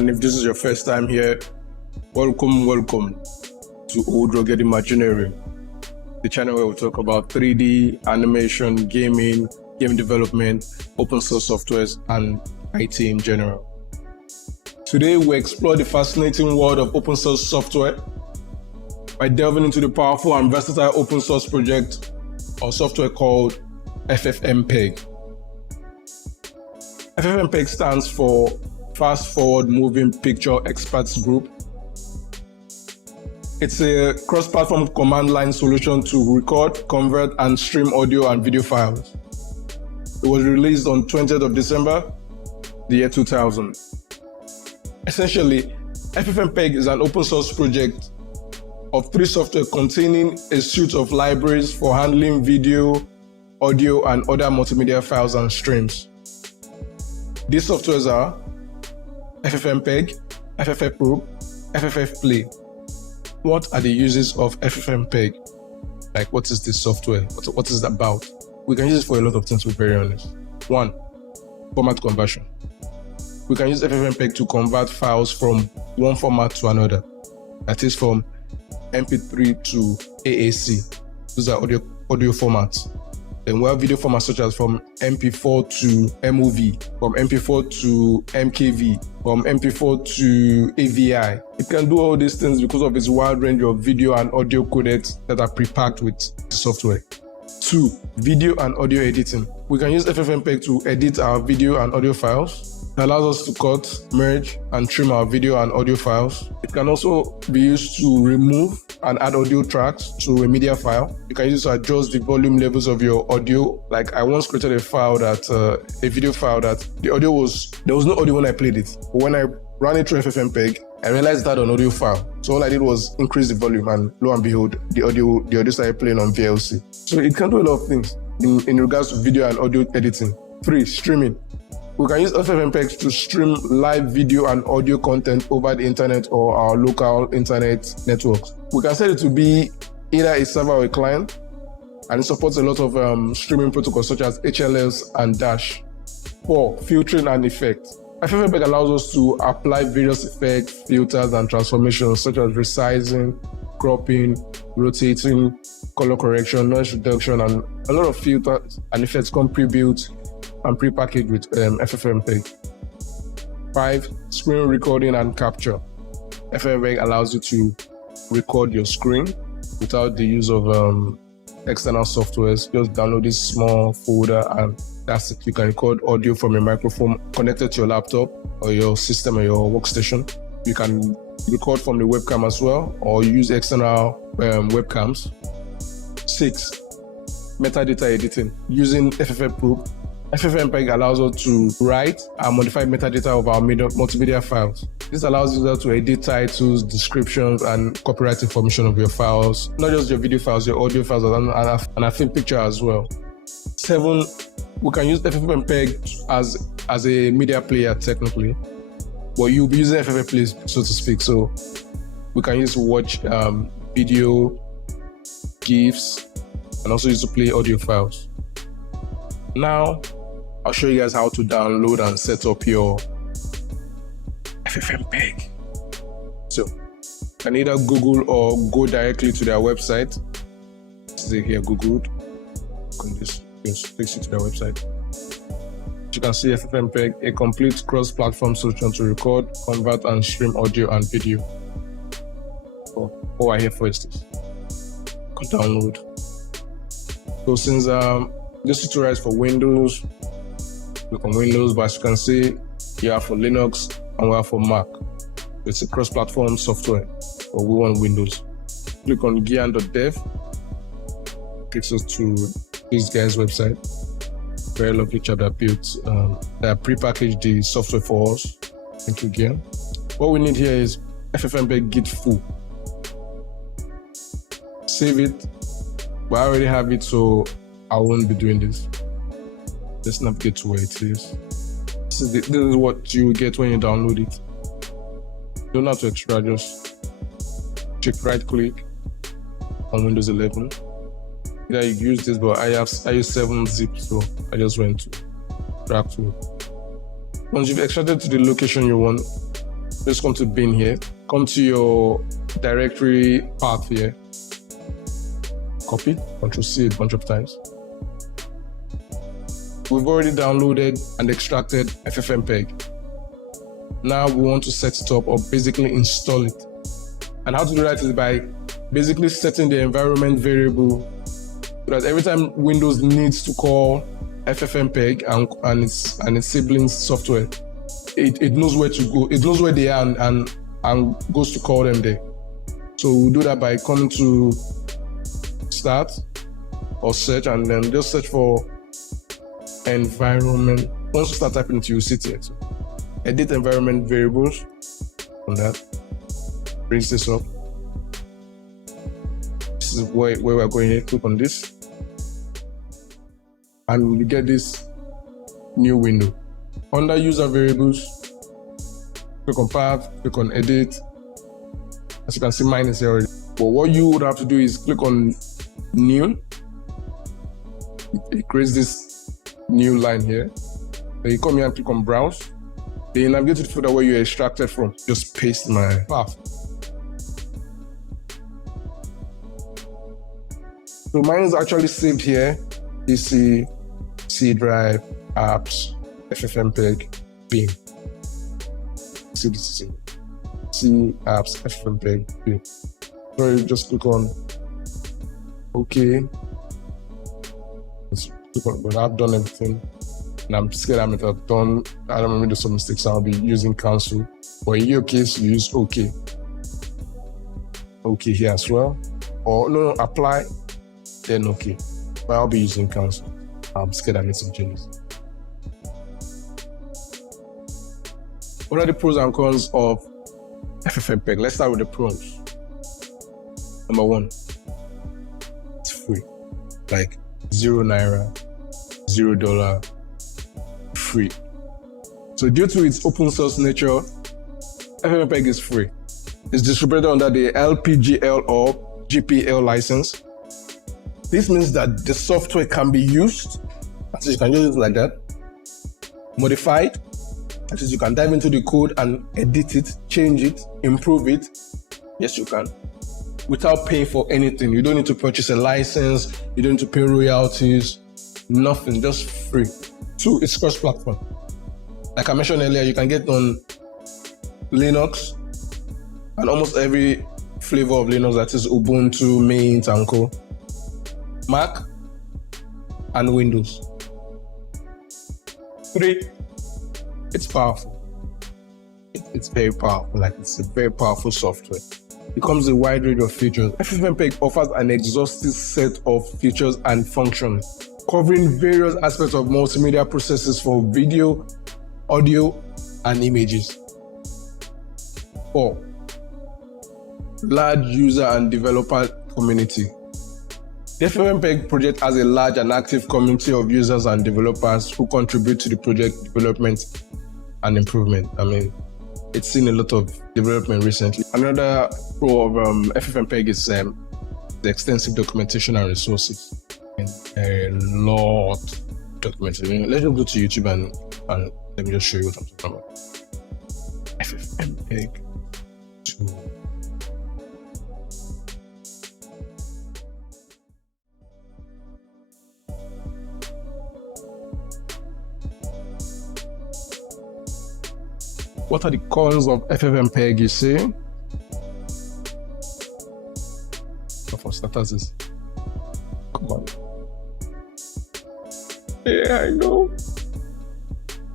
And if this is your first time here, welcome to Old Rugged Imaginary, the channel where we talk about 3D, animation, gaming, game development, open source softwares, and IT in general. Today we explore the fascinating world of open source software by delving into the powerful and versatile open source project or software called FFMPEG. FFMPEG stands for Fast Forward Moving Picture Experts Group. It's a cross-platform command line solution to record, convert, and stream audio and video files. It was released on 20th of December, the year 2000. Essentially, FFmpeg is an open source project of 3 software containing a suite of libraries for handling video, audio, and other multimedia files and streams. These softwares are FFmpeg, FFFprobe, FFFplay. What are the uses of FFmpeg? Like, what is this software? What is it about? We can use it for a lot of things, to be very honest. 1, format conversion. We can use FFmpeg to convert files from one format to another. That is from MP3 to AAC. Those are audio formats. Then we have video formats such as from MP4 to MOV, from MP4 to MKV, from MP4 to AVI. It can do all these things because of its wide range of video and audio codecs that are pre-packed with the software. 2, video and audio editing. We can use FFmpeg to edit our video and audio files. It allows us to cut, merge, and trim our video and audio files. It can also be used to remove and add audio tracks to a media file. You can use it to adjust the volume levels of your audio. Like, I once created a video file that there was no audio when I played it. But when I ran it through FFmpeg, I realized that an audio file. So all I did was increase the volume, and lo and behold, the audio started playing on VLC. So it can do a lot of things in regards to video and audio editing. 3, streaming. We can use FFmpeg to stream live video and audio content over the internet or our local internet networks. We can set it to be either a server or a client, and it supports a lot of streaming protocols such as HLS and Dash. 4, filtering and effects. FFmpeg allows us to apply various effects, filters, and transformations such as resizing, cropping, rotating, color correction, noise reduction, and a lot of filters and effects come pre-built and pre-packaged with FFmpeg. 5, screen recording and capture. FFmpeg allows you to record your screen without the use of external softwares. Just download this small folder and that's it. You can record audio from a microphone connected to your laptop or your system or your workstation. You can record from the webcam as well, or use external webcams. 6, metadata editing. Using FFFprobe, FFmpeg allows us to write and modify metadata of our multimedia files. This allows users to edit titles, descriptions, and copyright information of your files. Not just your video files, your audio files, and a film picture as well. 7, we can use FFmpeg as a media player technically, but you'll be using FFplay, so to speak. So we can use to watch video, GIFs, and also use to play audio files. Now, I'll show you guys how to download and set up your FFmpeg. So, you can either Google or go directly to their website. This is here, Googled. Just takes you to their website. You can see FFmpeg, a complete cross-platform solution to record, convert, and stream audio and video. What we're here for is this. Download. So since this tutorial is for Windows, click on Windows, but as you can see, you are for Linux and we are for Mac. It's a cross-platform software, but we want Windows. Click on gian.dev, takes us to this guy's website. Very lovely chap that built, that pre-packaged the software for us. Thank you, Gian. What we need here is FFmpeg git full. Save it, but I already have it, so I won't be doing this. Let's navigate to where it is. This is what you get when you download it. You don't have to extract, just check right click on Windows 11. Yeah, you use this, but I use 7-zip, so I just went to track to. Once you've extracted to the location you want, Just come to bin here, come to your directory path here, copy, Ctrl-C a bunch of times. We've already downloaded and extracted FFmpeg. Now we want to set it up or basically install it. And how to do that is by basically setting the environment variable so that every time Windows needs to call FFmpeg and its siblings software, it knows where to go. It knows where they are and goes to call them there. So we'll do that by coming to start or search, and then just search for environment. Once you start typing it, you'll see it here. So edit environment variables on that. Brings this up. This is where we're going here. Click on this. And you get this new window. Under user variables, click on path, click on edit. As you can see, mine is here already. But what you would have to do is click on new. It creates this new line here. Then you come here and click on browse. Then you navigate to the folder where you extracted from. Just paste my path. So mine is actually saved here. PC, C drive, apps, FFmpeg, bin. See this is C apps, FFmpeg, bin. So you just click on OK. But I've done everything, and I'm scared I might have done. I don't want to do some mistakes. So I'll be using cancel. But in your case, you use OK. OK here as well. Or no, apply, then OK. But I'll be using cancel. I'm scared I made some changes. What are the pros and cons of FFmpeg? Let's start with the pros. Number one, it's free. Like €0, $0, free. So due to its open source nature, FFmpeg is free. It's distributed under the LPGL or GPL license. This means that the software can be used, so you can use it like that, modified, that is, you can dive into the code and edit it, change it, improve it. Yes, you can, without paying for anything. You don't need to purchase a license, you don't need to pay royalties, nothing, just free. Two, it's cross-platform. Like I mentioned earlier, you can get on Linux and almost every flavor of Linux, that is Ubuntu, Mint, and co. Mac and Windows. Three, it's powerful. It's very powerful. Like, it's a very powerful software. It comes with a wide range of features. FFmpeg offers an exhaustive set of features and functions, covering various aspects of multimedia processes for video, audio, and images. 4, large user and developer community. The FFmpeg project has a large and active community of users and developers who contribute to the project development and improvement. I mean, it's seen a lot of development recently. Another pro of FFmpeg is the extensive documentation and resources. And a lot of documentation. Let's just go to YouTube and let me just show you what I'm talking about. FFmpeg 2. What are the cons of FFmpeg, you see? So for starters is, come on. Yeah, I know.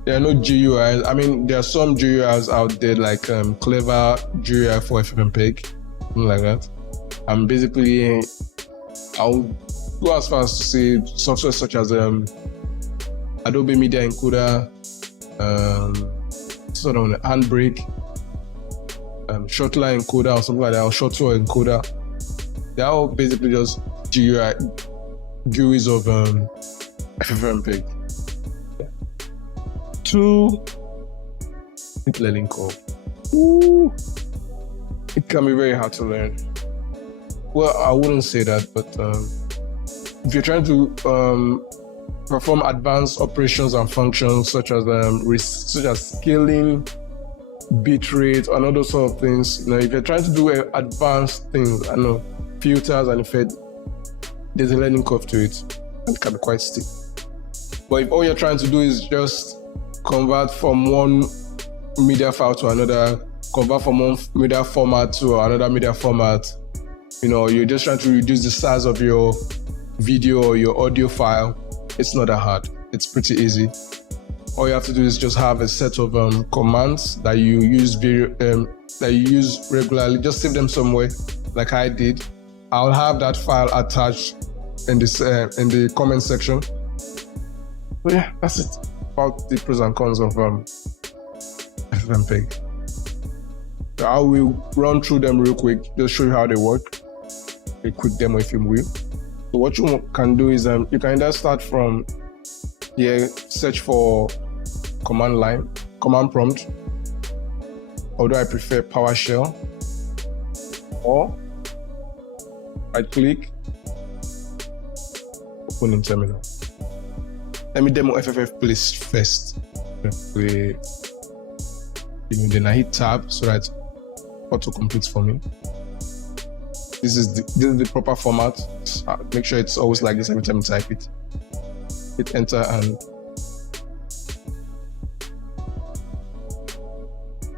There are no GUIs. I mean, there are some GUIs out there, like clever GUI for FFmpeg, something like that. And basically, I'll go as far as to say software such as Adobe Media Encoder, sort of an Handbrake, Shortline encoder or something like that, or Shortwell encoder. They're all basically just GUIs of FFmpeg. Yeah. 2, it's learning curve. Ooh, it can be very hard to learn. Well, I wouldn't say that, but if you're trying to perform advanced operations and functions such as scaling, bit rate and all those sort of things. If you're trying to do advanced things, filters and effects, there's a learning curve to it, and it can be quite steep. But if all you're trying to do is just convert from one media file to another, convert from one media format to another media format, you're just trying to reduce the size of your video or your audio file, it's not that hard. It's pretty easy. All you have to do is just have a set of commands that you use regularly. Just save them somewhere, like I did. I'll have that file attached in this in the comment section. So yeah, that's it about the pros and cons of FFmpeg. So I will run through them real quick, just show you how they work. A quick demo, if you will. So what you can do is you can either start from here, search for command prompt, although I prefer PowerShell, or right click, open in terminal. Let me demo FFmpeg first. Then I hit tab so that auto completes for me. This is the proper format. Make sure it's always like this every time you type it. Hit enter, and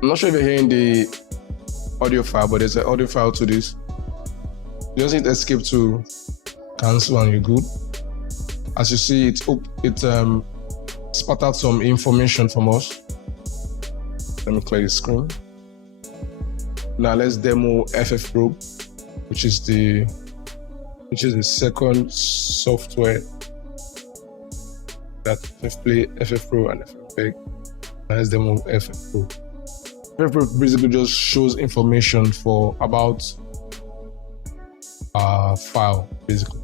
I'm not sure if you're hearing the audio file, but there's an audio file to this. You just hit escape to cancel and you're good. As you see, it spat out some information from us. Let me clear the screen. Now let's demo FFPro, which is the second software that FFPro and FFmpeg. Now let's demo FFPro. FFPro basically just shows information about file, basically.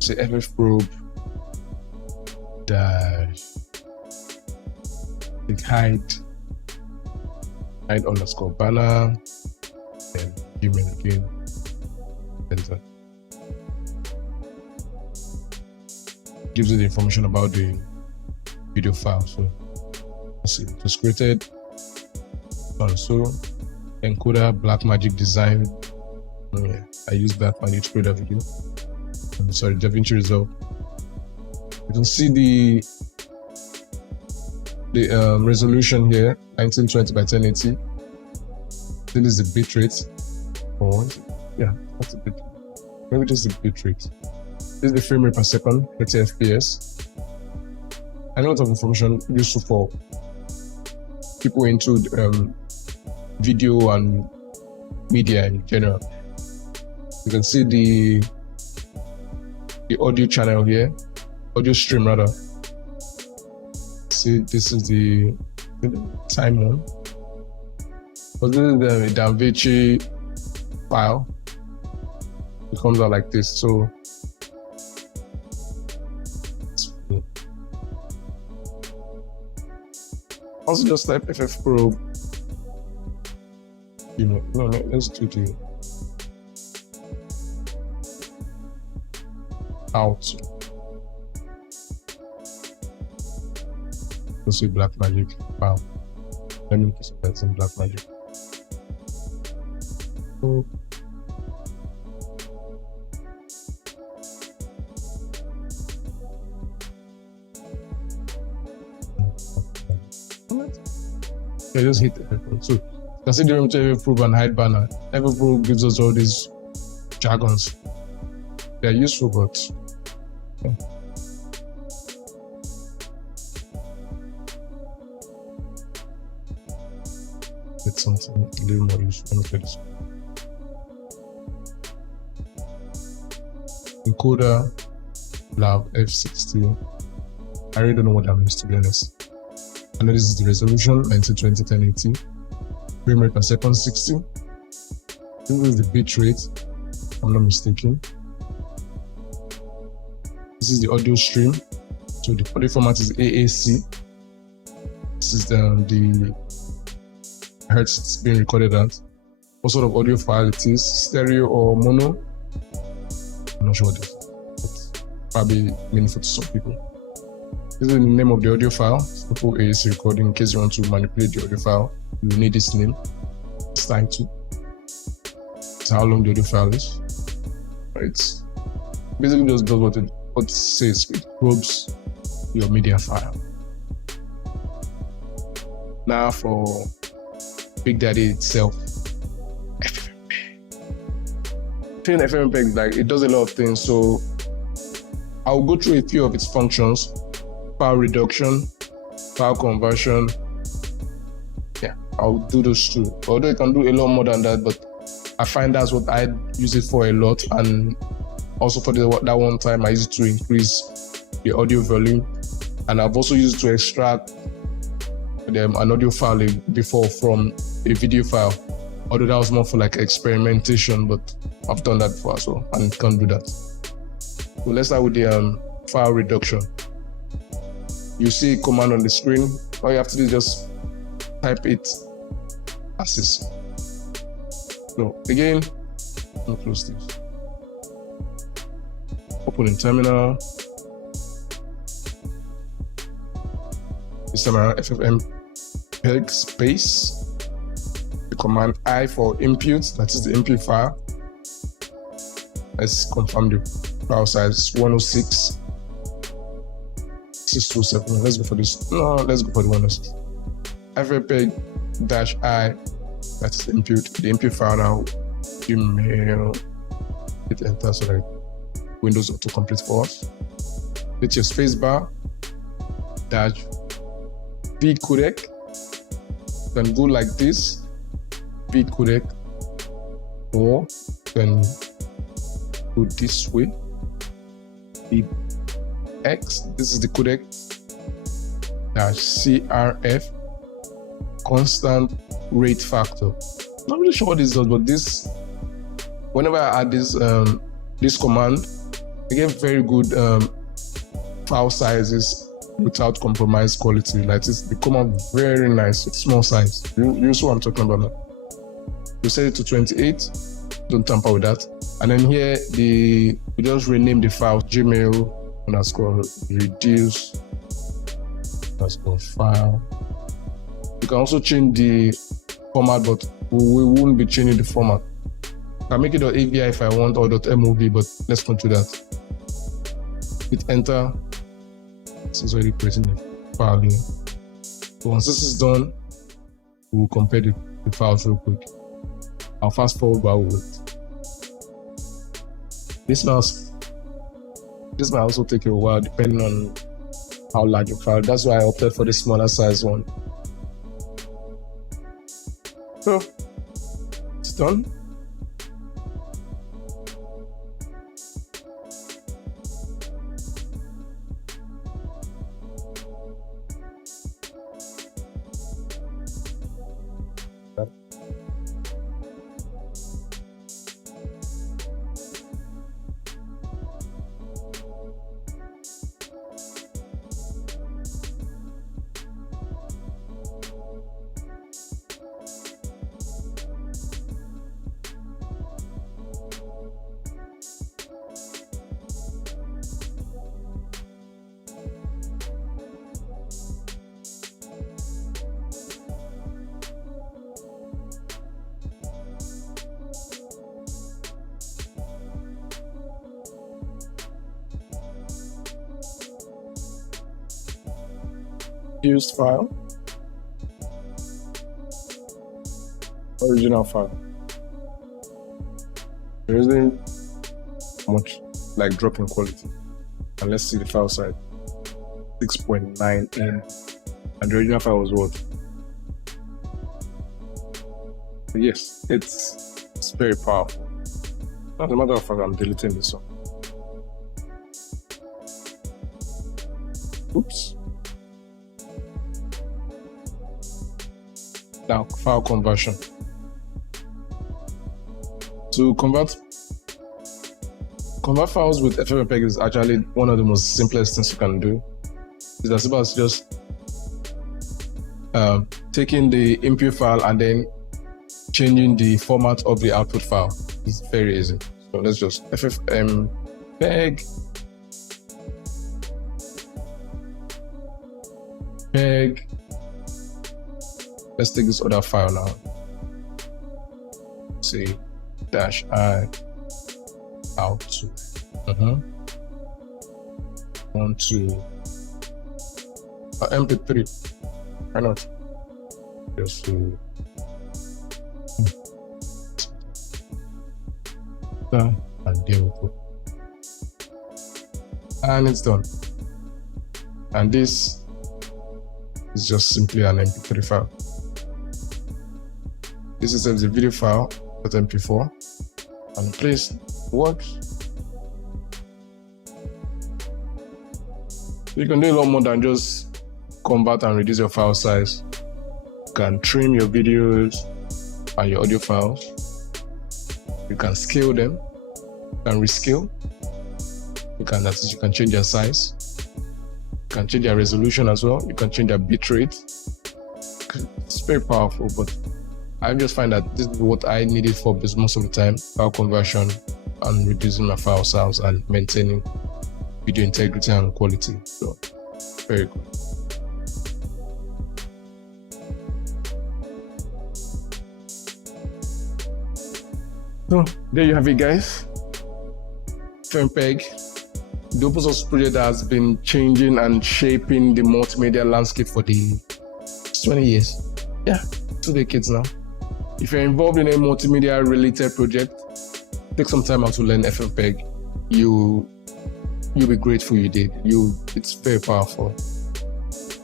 Say FFPro dash hide underscore banner, and Gmail again, enter. Gives you the information about the video file. So let's see, it was created so encoder Blackmagic design. I use Blackmagic to create a video. DaVinci Resolve. You can see the resolution here, 1920 by 1080. This is the bit rate. That's a bit. Maybe just the bit rate. This is the frame rate per second, 30 FPS. And a lot of information useful for people into video and media in general. You can see the audio channel here, audio stream rather. See, this is the time one. But this is the DaVinci file. It comes out like this. So also just type FFPro. Let's do the out. Let's see Blackmagic. Wow. Let me put some Blackmagic. So just hit FFPro. So considering FFPro and hide banner, FFPro gives us all these jargons. They are useful, but it's something a little more useful. Encoder Lab F60. I really don't know what that means, to be honest. I know this is the resolution, 1920 1080. Frame rate per second, 60. This is the bit rate, if I'm not mistaken. This is the audio stream. So the audio format is AAC. This is the hertz it's being recorded at. What sort of audio file it is, stereo or mono. I'm not sure what this is. It's probably meaningful to some people. This is the name of the audio file. Simple AAC recording in case you want to manipulate the audio file. You need this name, this title, it's how long the audio file is. It's basically just does what it says. It probes your media file. Now for Big Daddy itself, FFMPEG, like, it does a lot of things. So I'll go through a few of its functions: file reduction, file conversion. Yeah, I'll do those two. Although it can do a lot more than that, but I find that's what I use it for a lot. And also for that one time, I use it to increase the audio volume. And I've also used it to extract an audio file before from a video file. Although that was more for like experimentation, but I've done that before as well, and it can't do that. So let's start with the file reduction. You see a command on the screen. All you have to do is just type it as is. So again, I'll close this. Open in terminal. This time around FFMPEG space. The command I for input, that is the input file. Let's confirm the file size 106. 627. Let's go for this. No, let's go for the 106. FFMPEG-I, that's the input file now. Email, hit enter so that Windows autocomplete for us. Hit your spacebar, dash V codec. Then go like this, V codec, or then go this way. V X, this is the codec, dash CRF, constant rate factor. Not really sure what this does, but this, whenever I add this this command, I get very good file sizes without compromised quality. Like this, they come out very nice with small size. You see what I'm talking about now. You set it to 28, don't tamper with that. And then here, we just rename the file Gmail_reduce file. You can also change the format, but we won't be changing the format. I can make it .avi if I want, or .mov, but let's not do that. Hit enter. This is already creating the file here. So once this is done, we'll compare the files real quick. I'll fast forward while we wait. This might also take a while depending on how large your file. That's why I opted for the smaller size one. So it's done. Used file, original file. There isn't much like drop in quality. And let's see the file size, 6.9 in, and the original file was what? Yes, it's very powerful. As a matter of fact, I'm deleting this one. Oops. Now, file conversion. To convert files with FFmpeg is actually one of the most simplest things you can do. It's as simple as just taking the input file and then changing the format of the output file. It's very easy. So let's just FFmpeg Let's take this other file now. Say -i out to want to MP3. Why not? Just to and there we go. And it's done. And this is just simply an MP3 file. This is a video file with MP4, and please works. You can do a lot more than just convert and reduce your file size. You can trim your videos and your audio files. You can scale them. You can rescale. You can change their size. You can change their resolution as well. You can change their bitrate. It's very powerful, but I just find that this is what I need it for, because most of the time, file conversion and reducing my file size and maintaining video integrity and quality. So, very good. So, there you have it, guys. FFMPEG, the open source project that has been changing and shaping the multimedia landscape for the 20 years. Yeah, 2 decades now. If you're involved in a multimedia related project, take some time out to learn FFMPEG. You'll be grateful you did. It's very powerful.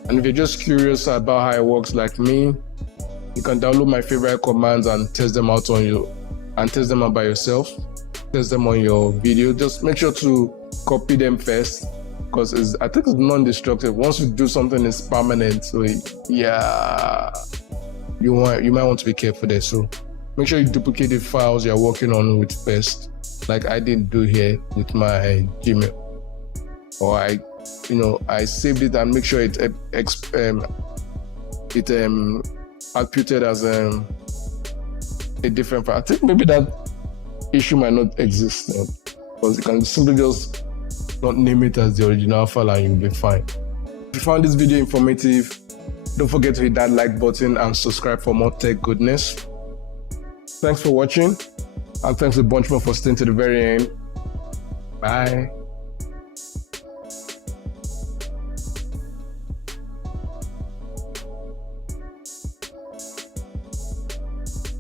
And if you're just curious about how it works like me, you can download my favorite commands and test them out by yourself. Test them on your video. Just make sure to copy them first, because I think it's non-destructive. Once you do something, it's permanent. So yeah, you might want to be careful there. So make sure you duplicate the files you're working on with first, like I didn't do here with my Gmail. Or I saved it and make sure it outputted as a different file. I think maybe that issue might not exist, because you can simply just not name it as the original file and you'll be fine. If you found this video informative, don't forget to hit that like button and subscribe for more tech goodness. Thanks for watching, and thanks a bunch more for staying to the very end. Bye.